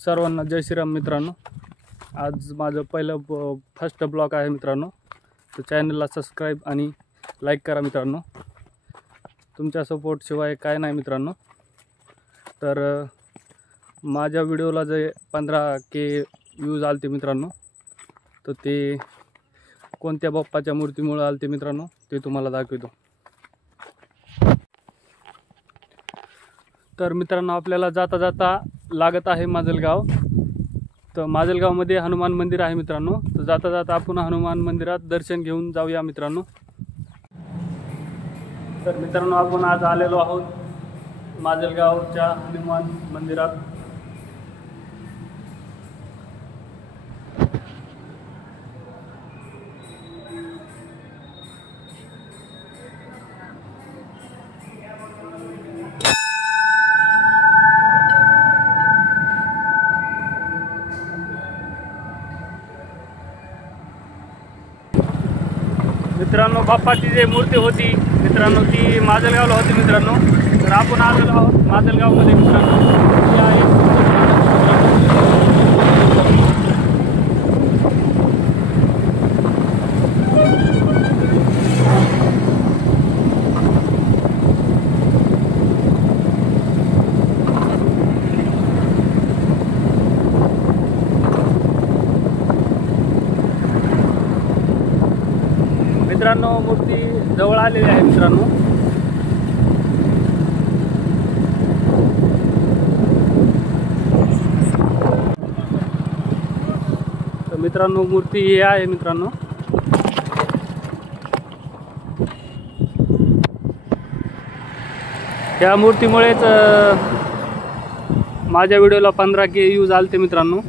सर्वांना जय श्रीराम मित्रांनो। आज माझं पहिलं फर्स्ट ब्लॉग आहे मित्रांनो, तर चॅनलला सबस्क्राईब आणि लाईक करा मित्रांनो। तुमच्या सपोर्ट शिवाय काय नाही मित्रांनो। तर माझ्या व्हिडिओला जे 15K व्ह्यूज आलते मित्रांनो, तर ते कोणत्या बाप्पाच्या मूर्तीमुळे आलते मित्रांनो ते तुम्हाला दाखवतो। तर मित्रांनो आपल्याला जाता जाता लागत आहे माजलगाव। तर माजलगावमध्ये हनुमान मंदिर आहे मित्रांनो, तर जाता जाता आपण हनुमान मंदिरात दर्शन घेऊन जाऊया मित्रांनो। तर मित्रांनो आपण आज आलेलो आहोत माजलगावच्या हनुमान मंदिरात। मित्रांनो बाप्पाची जी मूर्ती होती मित्रांनो ती माजलगावला होती मित्रांनो। तर आपण आलेलो आहोत माजलगावमध्ये मित्रांनो। मित्रांनो मूर्ती जवळ आलेली आहे मित्रांनो। तर मित्रांनो मूर्ती ही आहे मित्रांनो। त्या मूर्तीमुळेच माझ्या व्हिडिओला 15K व्ह्यूज आलते मित्रांनो।